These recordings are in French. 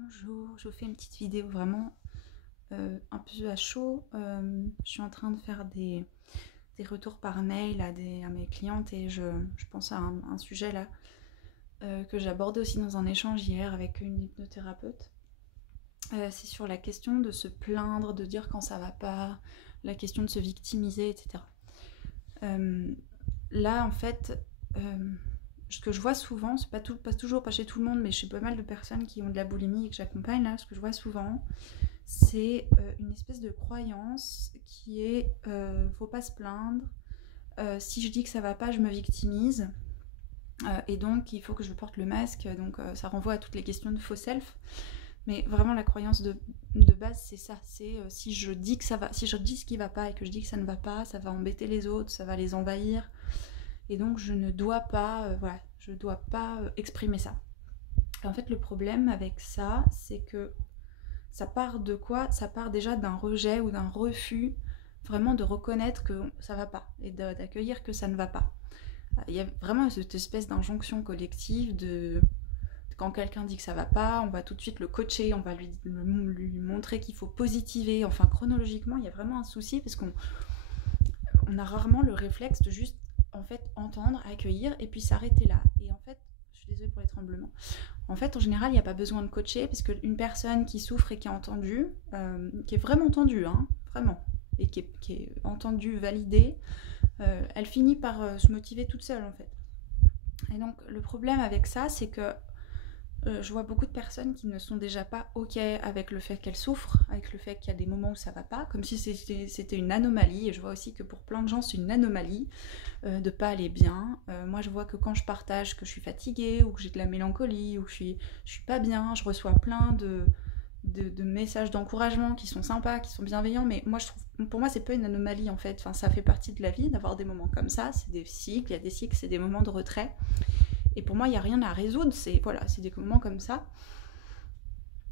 Bonjour, je vous fais une petite vidéo vraiment un peu à chaud. Je suis en train de faire des retours par mail à mes clientes et je pense à un sujet là que j'ai abordé aussi dans un échange hier avec une hypnothérapeute. C'est sur la question de se plaindre, de dire quand ça va pas, la question de se victimiser, etc. Là en fait, ce que je vois souvent, c'est pas toujours, pas chez tout le monde, mais chez pas mal de personnes qui ont de la boulimie et que j'accompagne, là, ce que je vois souvent, c'est une espèce de croyance qui est faut pas se plaindre, si je dis que ça va pas, je me victimise, et donc il faut que je porte le masque, donc ça renvoie à toutes les questions de faux self. Mais vraiment la croyance de base c'est ça, c'est si je dis que ça va, si je dis ce qui va pas et que je dis que ça ne va pas, ça va embêter les autres, ça va les envahir, et donc je ne dois pas, voilà, je dois pas exprimer ça. Et en fait le problème avec ça, c'est que ça part de quoi? Ça part déjà d'un rejet ou d'un refus, vraiment de reconnaître que ça va pas et d'accueillir que ça ne va pas. Il y a vraiment cette espèce d'injonction collective de quand quelqu'un dit que ça va pas, on va tout de suite le coacher, on va lui montrer qu'il faut positiver. Enfin, chronologiquement, il y a vraiment un souci parce qu'on a rarement le réflexe de juste en fait entendre, accueillir et puis s'arrêter là. Et en fait, je suis désolée pour les tremblements. En fait, en général, il n'y a pas besoin de coacher parce qu'une personne qui souffre et qui est entendue, qui est vraiment entendue, hein, vraiment, et qui est entendue, validée, elle finit par se motiver toute seule en fait. Et donc le problème avec ça, c'est que je vois beaucoup de personnes qui ne sont déjà pas ok avec le fait qu'elles souffrent, avec le fait qu'il y a des moments où ça va pas, comme si c'était une anomalie. Et je vois aussi que pour plein de gens, c'est une anomalie de pas aller bien. Moi, je vois que quand je partage que je suis fatiguée ou que j'ai de la mélancolie ou que je suis pas bien, je reçois plein de messages d'encouragement qui sont sympas, qui sont bienveillants. Mais moi, je trouve, pour moi, c'est pas une anomalie en fait. Enfin, ça fait partie de la vie d'avoir des moments comme ça. C'est des cycles. Il y a des cycles, c'est des moments de retrait. Et pour moi, il n'y a rien à résoudre, c'est voilà, c'est des moments comme ça.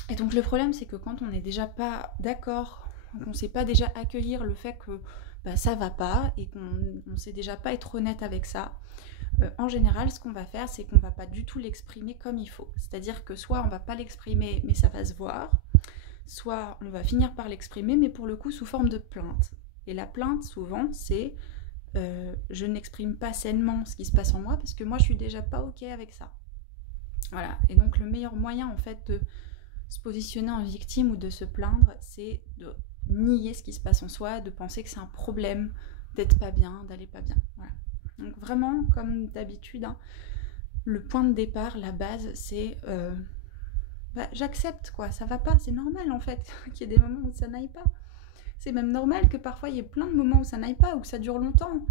Et donc le problème, c'est que quand on n'est déjà pas d'accord, qu'on ne sait pas déjà accueillir le fait que bah, ça va pas et qu'on ne sait déjà pas être honnête avec ça, en général, ce qu'on va faire, c'est qu'on va pas du tout l'exprimer comme il faut. C'est-à-dire que soit on va pas l'exprimer, mais ça va se voir, soit on va finir par l'exprimer, mais pour le coup sous forme de plainte. Et la plainte, souvent, c'est je n'exprime pas sainement ce qui se passe en moi parce que moi je suis déjà pas ok avec ça. Voilà. Et donc le meilleur moyen en fait de se positionner en victime ou de se plaindre, c'est de nier ce qui se passe en soi, de penser que c'est un problème d'être pas bien, d'aller pas bien. Voilà. Donc vraiment, comme d'habitude, hein, le point de départ, la base, c'est bah, j'accepte quoi, ça va pas, c'est normal en fait qu'il y ait des moments où ça n'aille pas. C'est même normal que parfois il y ait plein de moments où ça n'aille pas, où ça dure longtemps.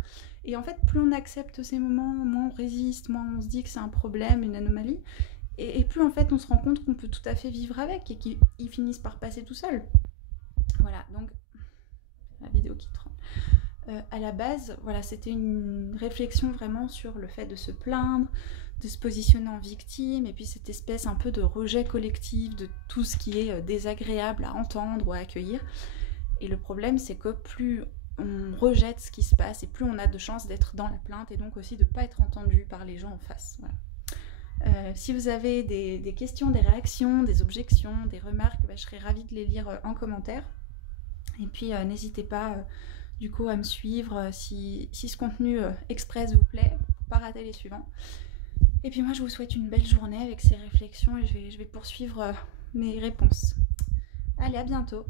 Et en fait, plus on accepte ces moments, moins on résiste, moins on se dit que c'est un problème, une anomalie. Et plus en fait on se rend compte qu'on peut tout à fait vivre avec et qu'ils finissent par passer tout seuls. Voilà, donc la vidéo qui tremble. À la base, voilà, c'était une réflexion vraiment sur le fait de se plaindre, de se positionner en victime, et puis cette espèce un peu de rejet collectif de tout ce qui est désagréable à entendre ou à accueillir. Et le problème, c'est que plus on rejette ce qui se passe et plus on a de chances d'être dans la plainte et donc aussi de ne pas être entendu par les gens en face. Voilà. Si vous avez des questions, des réactions, des objections, des remarques, bah, je serais ravie de les lire en commentaire. Et puis n'hésitez pas du coup à me suivre si ce contenu express vous plaît, pour ne pas rater les suivants. Et puis moi je vous souhaite une belle journée avec ces réflexions et je vais poursuivre mes réponses. Allez, à bientôt.